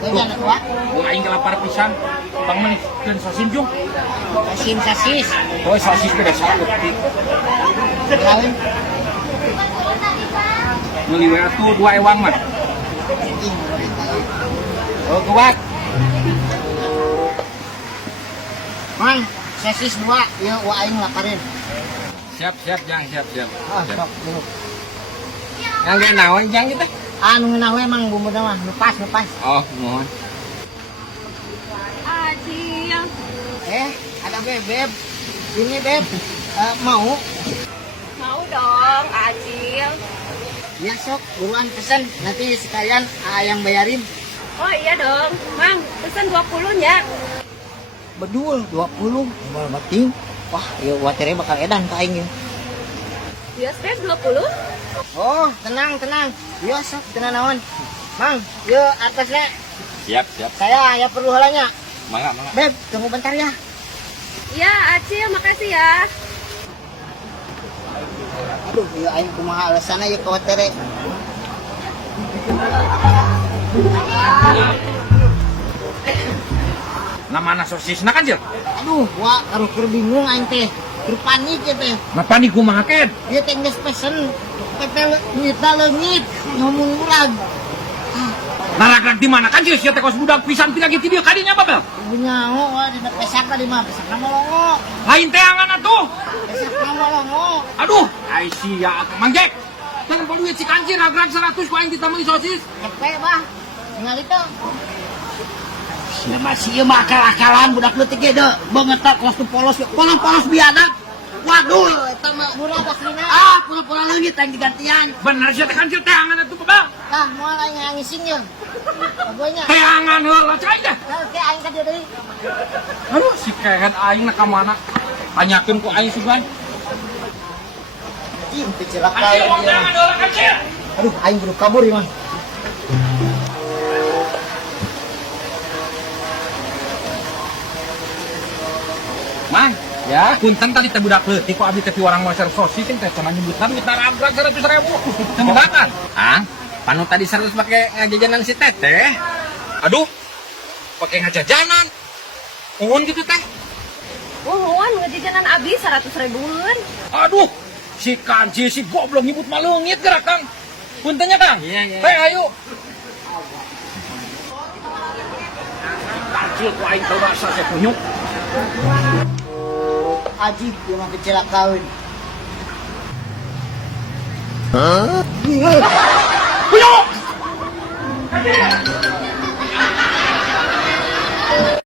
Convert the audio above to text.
Jangan kuat. Aing lapar pisan. Bang menih dan sosin jung. Sasis. Oh, sosis beda satu. Kawin. Beli wa tuh 2 ewang mah. Oh, kuat. Mang, sasis 2, ya wa aing laparin. Siap, Jang, siap. Ah, sok dulu. Yang gak naon Jang kita? Anu ngeunawe emang bumbu mah, lepas. Oh, mohon. Acil. Ada beb. Ini beb. Mau? Mau dong, Acil. Ya sok, buruan pesen. Nanti sekalian yang bayarin. Oh iya dong, Mang, pesan 20 ya. Bedul 20. Mal bating. Wah, ieu watere bakal edan ka aing. Bias teh 20. Oh, tenang. Iya sok, tenang naon. Mang, yuk atasnya. Siap. Saya perlu halanya. Mangga. Beb, tunggu bentar ya. Iya, Acil, makasih ya. Aduh, ieu aing kumaha alasanna ieu ka watere. Namana sosisna kan, Jil? Aduh, wah, keur bingung aing teh. Keur panik ya teh. Napa nih kumaha ken? Ieu teh geus pesen. Teh duitna leungit, ngomong murag. Naragrak di mana kan, Jil? Sia teh kos budak pisan tina gitu dia kadinya apa, Bel? Nyaho wah dina pesakna di mah, pesakna molongo. Lain teh angan atuh. Pesakna molongo. Aduh, ai sia Mang Jack. Jangan perlu duit si kancir, ragrak 100 ku aing ditambahi sosis. Cepet bah. Tinggal itu. Sia masih ieu mah akal-akalan budak leutik ge deu. Banget tak kos tu polos biadab. Waduh, eta mah murah aslina. Pura-pura leungit aing digantian. Bener sia teh kancir teh angan atuh, Bel. Tah, moal aing ngising ye. Abonya. Teh angan heula cai teh. Oke, aing ka dieu deui. Aduh, si kehet aing na ka mana? Tanyakeun ku aing sugan. Ih, kecelaka. Kancir, uang teh angan heula kancir. Aduh, aing kudu kabur ieu mah. Mang, ya, punten tadi teh budak leutik ku abdi teh orang mau servis sosis teh cenah nyebutna duit ragrak 100.000. Semoga kan? Hah? Panu tadi 100 pakai ngajajanan si teteh. Aduh, pakai ngajajanan. Uhun gitu teh. Uhun, ngejajanan abi 100 ribuan. Aduh, si kanci si goblok nyebut maleungit gerak Kang. Puntennya Kang. Iya. Teh ayo. Kanci ku aing teu rasa saya kunyuk. Ajib dia mah kecelakaeun. Kunyuk!